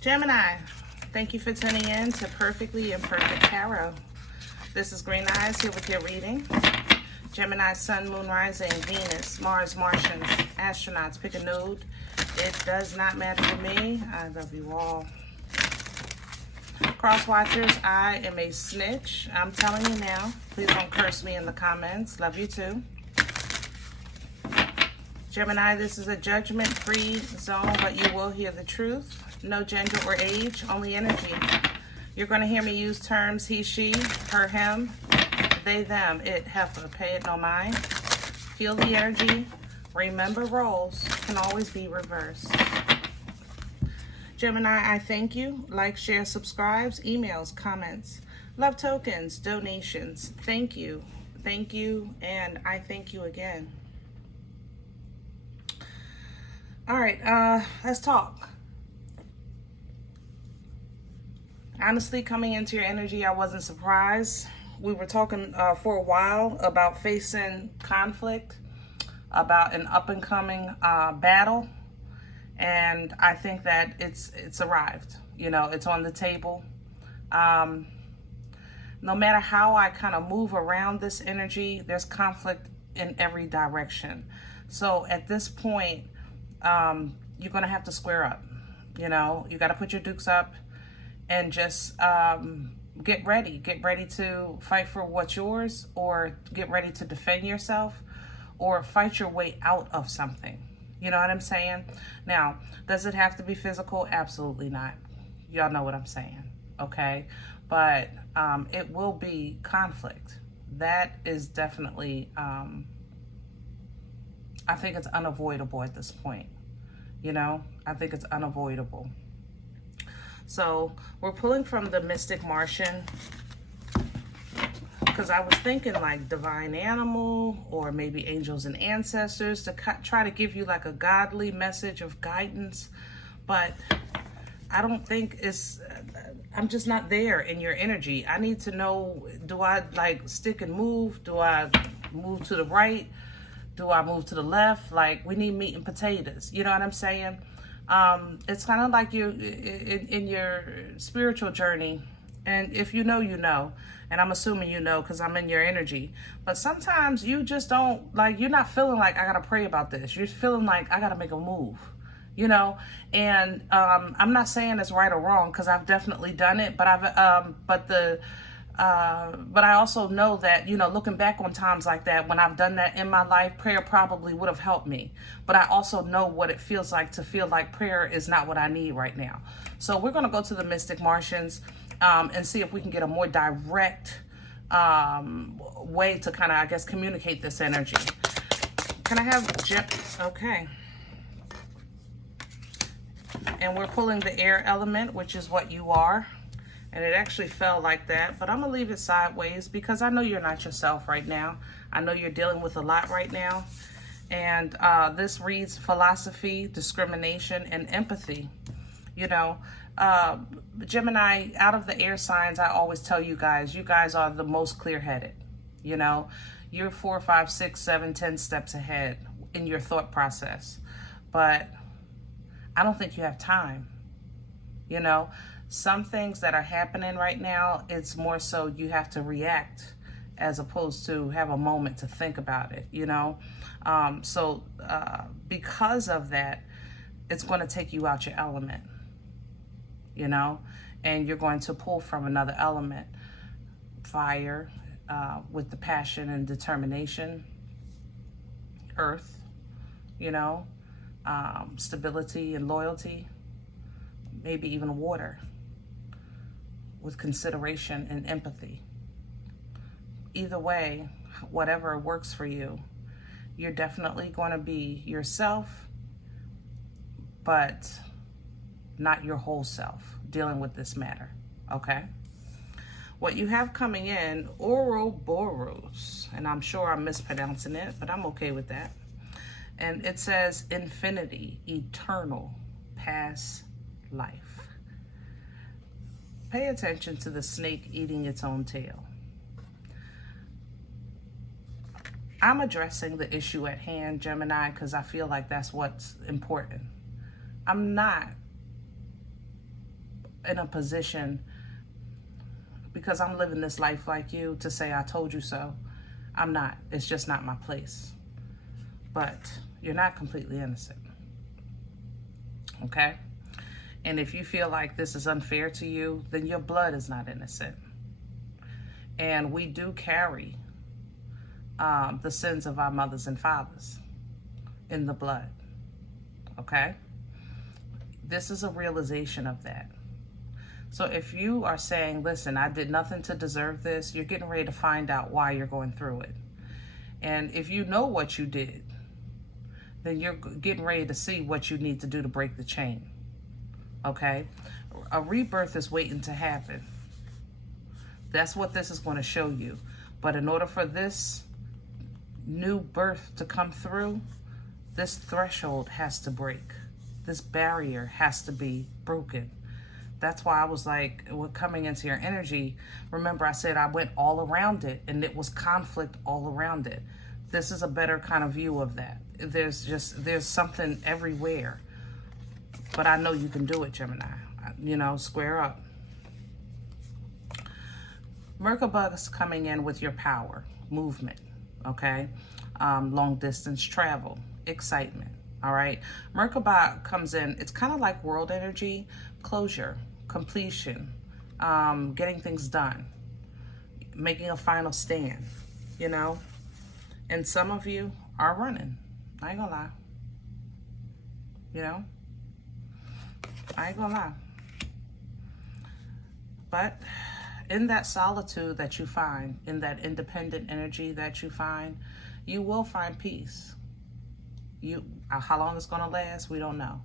Gemini, thank you for tuning in to Perfectly Imperfect Tarot. This is Green Eyes here with your reading. Gemini, Sun, Moon, Rising, Venus, Mars, Martians, astronauts, pick a node. It does not matter to me. I love you all. Cross watchers, I am a snitch. I'm telling you now. Please don't curse me in the comments. Love you too. Gemini, this is a judgment-free zone, but you will hear the truth. No gender or age, only energy. You're going to hear me use terms he, she, her, him, they, them, it, heifer, pay it no mind. Feel the energy. Remember, roles can always be reversed. Gemini, I thank you. Like, share, subscribes, emails, comments, love tokens, donations. Thank you, and I thank you again. All right, let's talk. Honestly, coming into your energy, I wasn't surprised. We were talking for a while about facing conflict, about an up-and-coming battle. And I think that it's arrived. You know, it's on the table. No matter how I kind of move around this energy, there's conflict in every direction. So at this point, you're going to have to square up. You know, you got to put your dukes up and just get ready. Get ready to fight for what's yours, or get ready to defend yourself, or fight your way out of something. You know what I'm saying? Now, does it have to be physical? Absolutely not. Y'all know what I'm saying, okay? But it will be conflict. That is definitely, I think it's unavoidable at this point. You know, I think it's unavoidable. So we're pulling from the Mystic Martian, because I was thinking like divine animal or maybe angels and ancestors to try to give you like a godly message of guidance. But I don't think I'm just not there in your energy. I need to know, do I like stick and move? Do I move to the right? Do I move to the left? Like, we need meat and potatoes. You know what I'm saying? It's kind of like you in your spiritual journey. And if you know, you know. And I'm assuming you know because I'm in your energy. But sometimes you just don't, like, you're not feeling like I got to pray about this. You're feeling like I got to make a move, you know? And I'm not saying it's right or wrong because I've definitely done it. But but I also know that, you know, looking back on times like that, when I've done that in my life, prayer probably would have helped me. But I also know what it feels like to feel like prayer is not what I need right now. So we're going to go to the Mystic Martians and see if we can get a more direct way to kind of, I guess, communicate this energy. Can I have okay. And we're pulling the air element, which is what you are. And it actually fell like that, but I'm gonna leave it sideways because I know you're not yourself right now. I know you're dealing with a lot right now. And this reads philosophy, discrimination, and empathy. You know, Gemini, out of the air signs, I always tell you guys are the most clear-headed. You know, you're 4, 5, 6, 7, 10 steps ahead in your thought process. But I don't think you have time, you know. Some things that are happening right now, it's more so you have to react as opposed to have a moment to think about it, you know. So because of that, it's going to take you out your element, you know, and you're going to pull from another element. Fire with the passion and determination. Earth, you know, stability and loyalty. Maybe even water, with consideration and empathy. Either way, whatever works for you, you're definitely going to be yourself, but not your whole self dealing with this matter, okay? What you have coming in, Ouroboros, and I'm sure I'm mispronouncing it, but I'm okay with that. And it says infinity, eternal, past life. Pay attention to the snake eating its own tail. I'm addressing the issue at hand, Gemini, because I feel like that's what's important. I'm not in a position, because I'm living this life like you, to say I told you so. I'm not. It's just not my place. But you're not completely innocent. Okay? And if you feel like this is unfair to you, then your blood is not innocent. And we do carry the sins of our mothers and fathers in the blood. Okay? This is a realization of that. So if you are saying, listen, I did nothing to deserve this, you're getting ready to find out why you're going through it. And if you know what you did, then you're getting ready to see what you need to do to break the chain. Okay? A rebirth is waiting to happen. That's what this is going to show you. But in order for this new birth to come through, this threshold has to break. This barrier has to be broken. That's why I was like, with coming into your energy, remember I said I went all around it, and it was conflict all around it. This is a better kind of view of that. There's something everywhere. But I know you can do it, Gemini. You know, square up. Merkaba is coming in with your power, movement, okay? Long distance travel, excitement, all right? Merkaba comes in, it's kind of like world energy, closure, completion, getting things done, making a final stand, you know? And some of you are running. I ain't gonna lie. You know? I ain't gonna lie. But in that solitude that you find, in that independent energy that you find, you will find peace. How long it's gonna last, we don't know.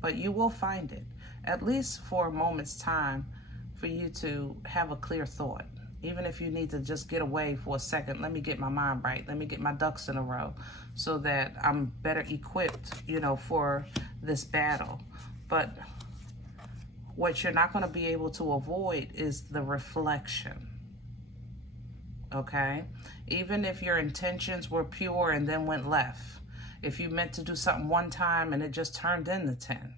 But you will find it, at least for a moment's time, for you to have a clear thought. Even if you need to just get away for a second, let me get my mind right. Let me get my ducks in a row so that I'm better equipped, you know, for this battle. But what you're not going to be able to avoid is the reflection. Okay? Even if your intentions were pure and then went left. If you meant to do something one time and it just turned into 10,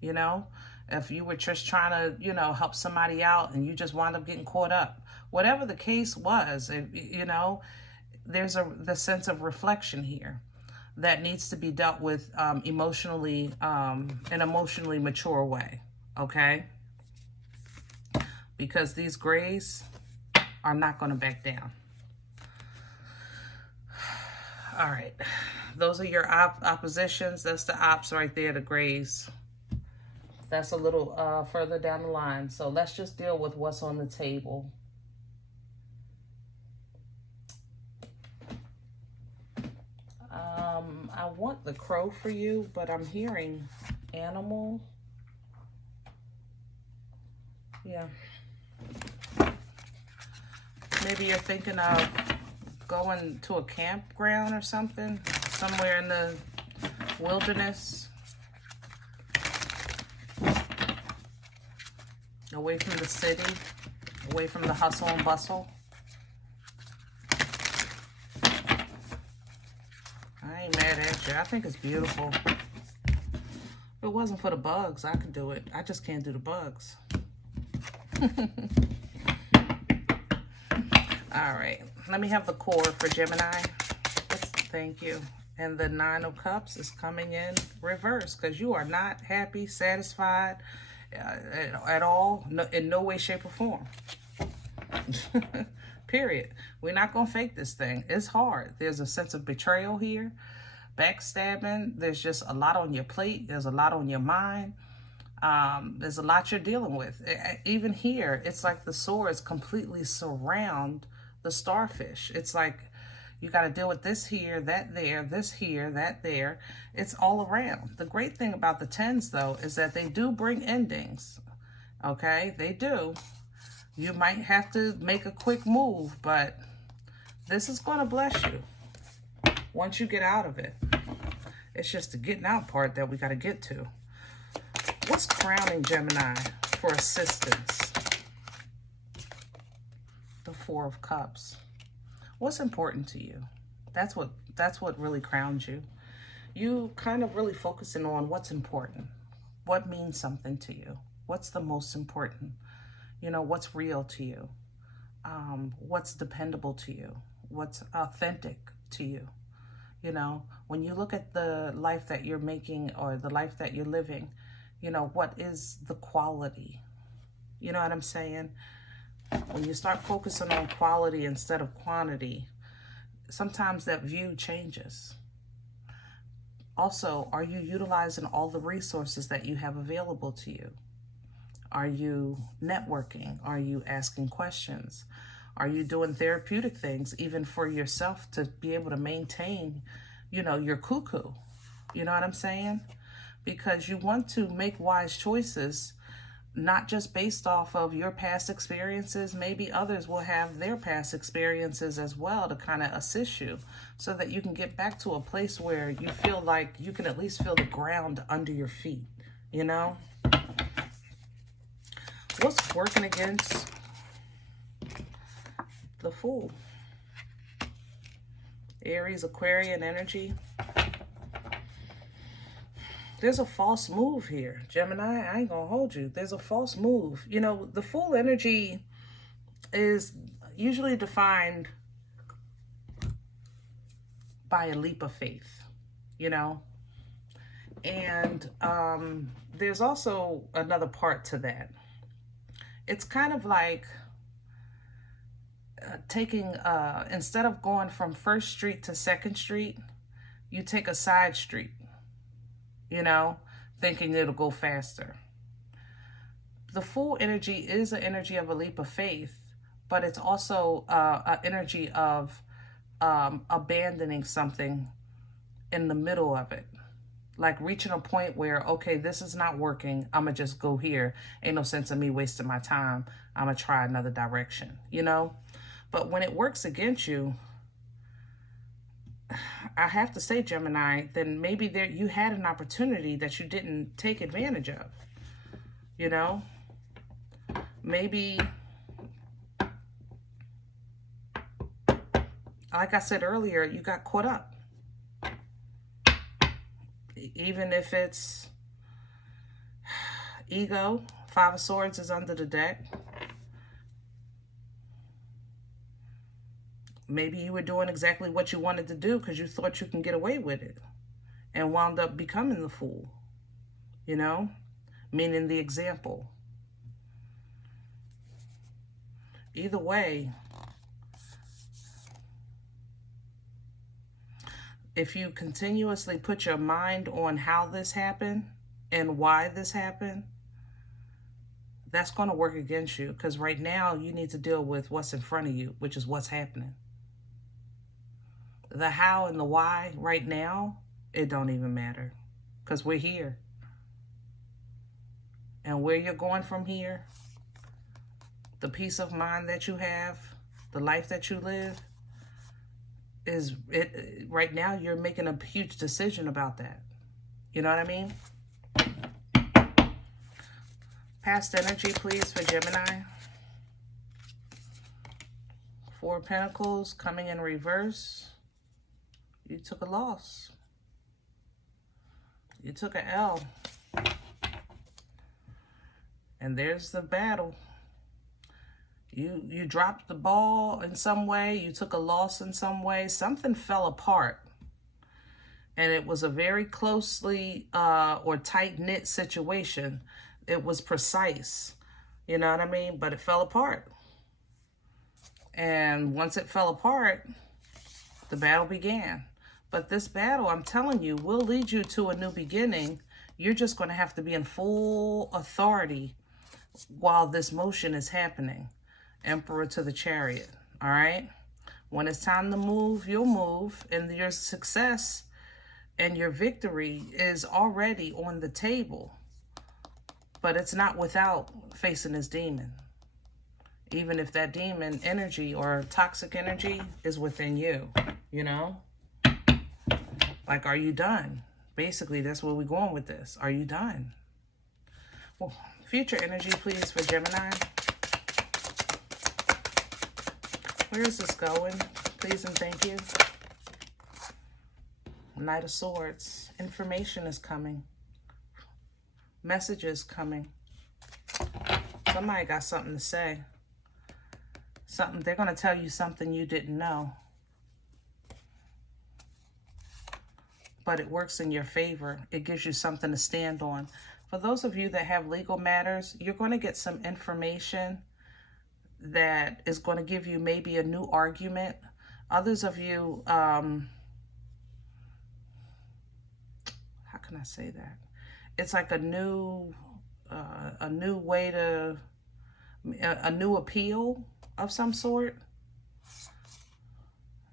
you know? If you were just trying to, you know, help somebody out and you just wound up getting caught up. Whatever the case was, you know, there's the sense of reflection here that needs to be dealt with emotionally, an emotionally mature way, okay? Because these grays are not going to back down. All right, those are your oppositions. That's the ops right there, the grays. That's a little further down the line. So let's just deal with what's on the table. I want the crow for you, but I'm hearing animal. Yeah. Maybe you're thinking of going to a campground or something, somewhere in the wilderness, away from the city, away from the hustle and bustle. I ain't mad at you. I think it's beautiful. If it wasn't for the bugs, I could do it. I just can't do the bugs. All right, let me have the core for Gemini. Thank you. And the 9 of Cups is coming in reverse because you are not happy, satisfied at all, in no way, shape, or form. Period. We're not going to fake this thing. It's hard. There's a sense of betrayal here, backstabbing. There's just a lot on your plate. There's a lot on your mind. There's a lot you're dealing with. Even here, it's like the swords completely surround the starfish. It's like you got to deal with this here, that there, this here, that there. It's all around. The great thing about the 10s, though, is that they do bring endings. Okay? They do. You might have to make a quick move, but this is going to bless you once you get out of it. It's just the getting out part that we got to get to. What's crowning Gemini for assistance? The 4 of Cups. What's important to you? That's what really crowns you. You kind of really focusing on what's important, what means something to you. What's the most important? You know, what's real to you? What's dependable to you? What's authentic to you? You know, when you look at the life that you're making or the life that you're living, you know, what is the quality? You know what I'm saying? When you start focusing on quality instead of quantity, sometimes that view changes. Also, are you utilizing all the resources that you have available to you? Are you networking? Are you asking questions? Are you doing therapeutic things even for yourself to be able to maintain, you know, your cuckoo? You know what I'm saying? Because you want to make wise choices, not just based off of your past experiences. Maybe others will have their past experiences as well to kind of assist you so that you can get back to a place where you feel like you can at least feel the ground under your feet, you know? What's working against the Fool? Aries, Aquarian energy. There's a false move here, Gemini. I ain't gonna hold you. There's a false move. You know, the Fool energy is usually defined by a leap of faith, you know? And there's also another part to that. It's kind of like taking, instead of going from 1st Street to 2nd Street, you take a side street, you know, thinking it'll go faster. The Fool energy is an energy of a leap of faith, but it's also an energy of abandoning something in the middle of it. Like reaching a point where, okay, this is not working. I'm going to just go here. Ain't no sense of me wasting my time. I'm going to try another direction, you know? But when it works against you, I have to say, Gemini, then maybe there you had an opportunity that you didn't take advantage of, you know? Maybe, like I said earlier, you got caught up. Even if it's ego, 5 of Swords is under the deck. Maybe you were doing exactly what you wanted to do because you thought you can get away with it and wound up becoming the Fool, you know, meaning the example. Either way, if you continuously put your mind on how this happened and why this happened, that's going to work against you, because right now you need to deal with what's in front of you, which is what's happening. The how and the why right now, it don't even matter, because we're here. And where you're going from here, the peace of mind that you have, the life that you live, is it right now you're making a huge decision about that. You know what I mean? Past energy, please, for Gemini. 4 of Pentacles coming in reverse. You took a loss. You took an L. And there's the battle. You dropped the ball in some way. You took a loss in some way. Something fell apart. And it was a very closely or tight-knit situation. It was precise. You know what I mean? But it fell apart. And once it fell apart, the battle began. But this battle, I'm telling you, will lead you to a new beginning. You're just going to have to be in full authority while this motion is happening. Emperor to the Chariot, all right? When it's time to move, you'll move, and your success and your victory is already on the table. But it's not without facing this demon. Even if that demon energy or toxic energy is within you, you know? Like, are you done? Basically, that's where we're going with this. Are you done? Well, future energy, please, for Gemini. Where is this going? Please and thank you. Knight of Swords. Information is coming. Messages coming. Somebody got something to say. Something, they're going to tell you something you didn't know. But it works in your favor. It gives you something to stand on. For those of you that have legal matters, you're going to get some information that is going to give you maybe a new argument. Others of you, how can I say that? It's like a new way to, a new appeal of some sort.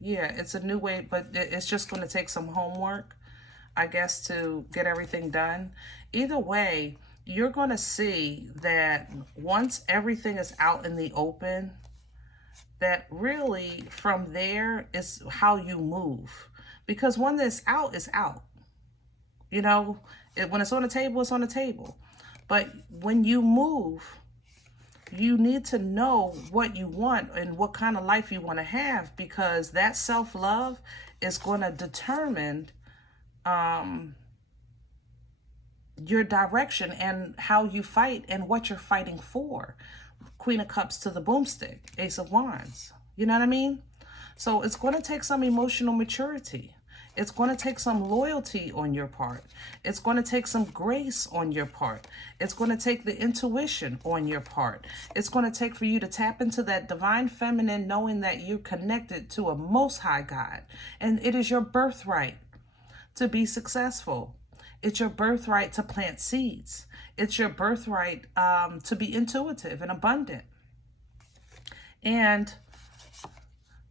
Yeah, it's a new way, but it's just going to take some homework, I guess, to get everything done. Either way, you're going to see that once everything is out in the open, that really from there is how you move. Because when it's out, it's out. You know, when it's on the table, it's on the table. But when you move, you need to know what you want and what kind of life you want to have, because that self-love is going to determine your direction and how you fight and what you're fighting for. Queen of Cups to the boomstick, Ace of Wands. You know what I mean? So it's going to take some emotional maturity. It's going to take some loyalty on your part. It's going to take some grace on your part. It's going to take the intuition on your part. It's going to take for you to tap into that divine feminine, knowing that you're connected to a most high God. And it is your birthright to be successful. It's your birthright to plant seeds. It's your birthright to be intuitive and abundant. And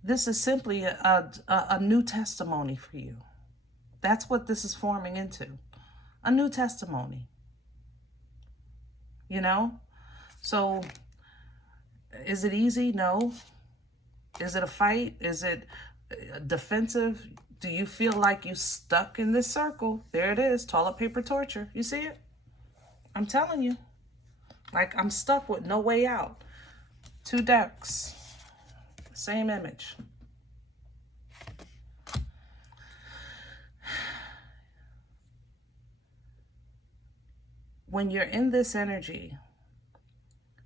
this is simply a new testimony for you. That's what this is forming into. A new testimony. You know? So, is it easy? No. Is it a fight? Is it defensive? Do you feel like you're stuck in this circle? There it is. Toilet paper torture. You see it? I'm telling you. Like, I'm stuck with no way out. 2 decks. Same image. When you're in this energy,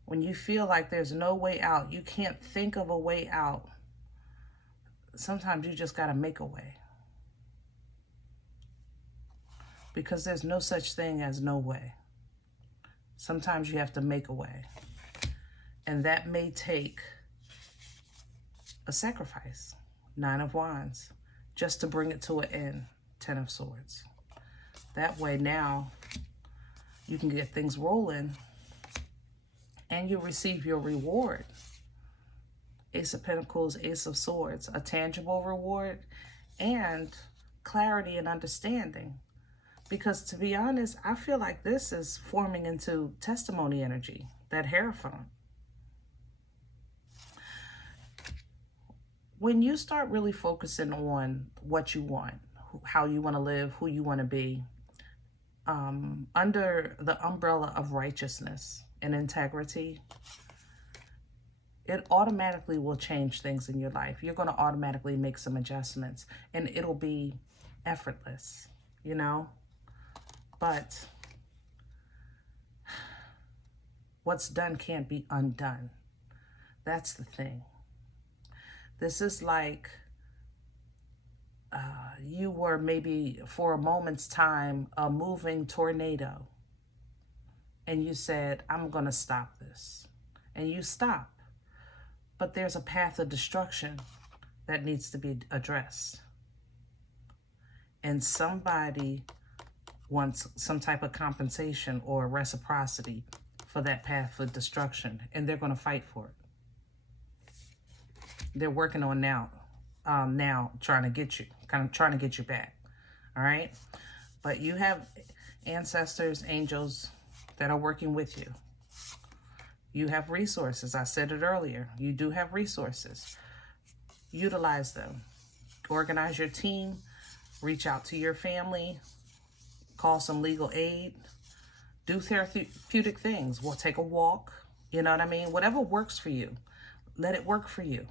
when you feel like there's no way out, you can't think of a way out, sometimes you just got to make a way. Because there's no such thing as no way. Sometimes you have to make a way. And that may take a sacrifice. 9 of Wands. Just to bring it to an end. 10 of Swords. That way now you can get things rolling and you receive your reward. Ace of Pentacles, Ace of Swords. A tangible reward and clarity and understanding. Because to be honest, I feel like this is forming into testimony energy. That Hierophant. When you start really focusing on what you want, how you want to live, who you want to be, under the umbrella of righteousness and integrity, it automatically will change things in your life. You're going to automatically make some adjustments and it'll be effortless, you know? But what's done can't be undone. That's the thing. This is like you were maybe for a moment's time a moving tornado. And you said, I'm going to stop this. And you stop. But there's a path of destruction that needs to be addressed. And somebody wants some type of compensation or reciprocity for that path of destruction. And they're going to fight for it. They're working on now trying to get you, kind of trying to get you back. All right. But you have ancestors, angels that are working with you. You have resources. I said it earlier. You do have resources. Utilize them. Organize your team. Reach out to your family. Call some legal aid. Do therapeutic things. Well, take a walk. You know what I mean? Whatever works for you. Let it work for you.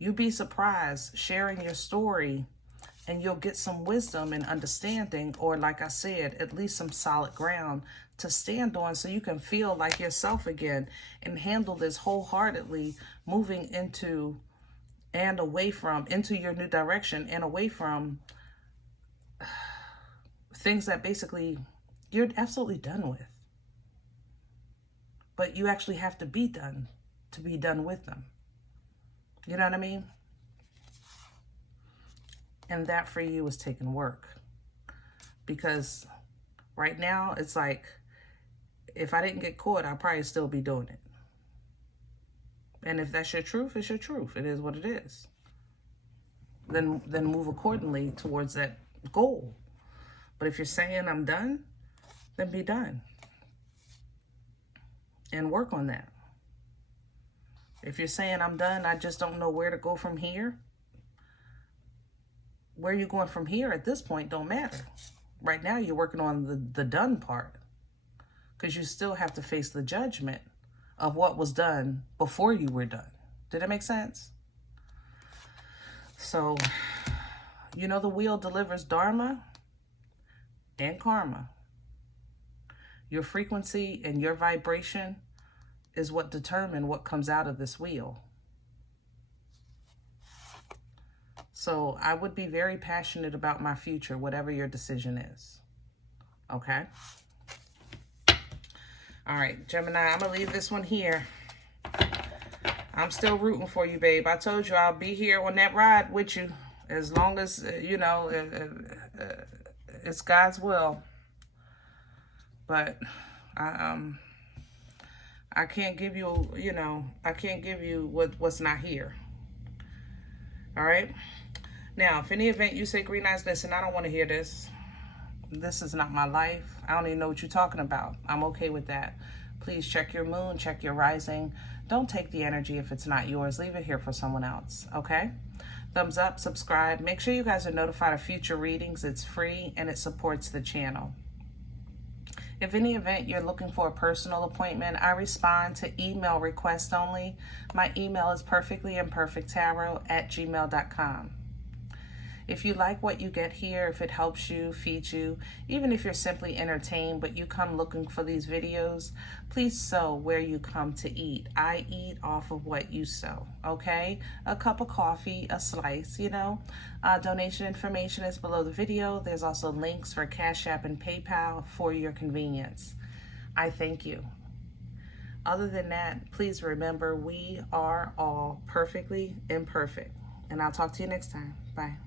You'd be surprised sharing your story and you'll get some wisdom and understanding, or like I said, at least some solid ground to stand on so you can feel like yourself again and handle this wholeheartedly, moving into and away from, into your new direction and away from things that basically you're absolutely done with. But you actually have to be done to be done with them. You know what I mean? And that for you is taking work. Because right now, it's like, if I didn't get caught, I'd probably still be doing it. And if that's your truth, it's your truth. It is what it is. Then move accordingly towards that goal. But if you're saying I'm done, then be done. And work on that. If you're saying I'm done, I just don't know where to go from here. Where you're going from here at this point don't matter. Right now, you're working on the done part. Because you still have to face the judgment of what was done before you were done. Did it make sense? So, you know, the wheel delivers dharma and karma. Your frequency and your vibration is what determine what comes out of this wheel. So I would be very passionate about my future, whatever your decision is. Okay? All right, Gemini, I'm going to leave this one here. I'm still rooting for you, babe. I told you I'll be here on that ride with you as long as, you know, it's God's will. But I can't give you, you know, I can't give you what's not here. All right? Now, if any event you say, Green Eyes, listen, I don't want to hear this. This is not my life. I don't even know what you're talking about. I'm okay with that. Please check your moon, check your rising. Don't take the energy if it's not yours. Leave it here for someone else, okay? Thumbs up, subscribe. Make sure you guys are notified of future readings. It's free and it supports the channel. If any event you're looking for a personal appointment, I respond to email requests only. My email is perfectlyimperfecttarot@gmail.com. If you like what you get here, if it helps you, feeds you, even if you're simply entertained, but you come looking for these videos, please sow where you come to eat. I eat off of what you sow, okay? A cup of coffee, a slice, you know. Donation information is below the video. There's also links for CashApp and PayPal for your convenience. I thank you. Other than that, please remember we are all perfectly imperfect. And I'll talk to you next time. Bye.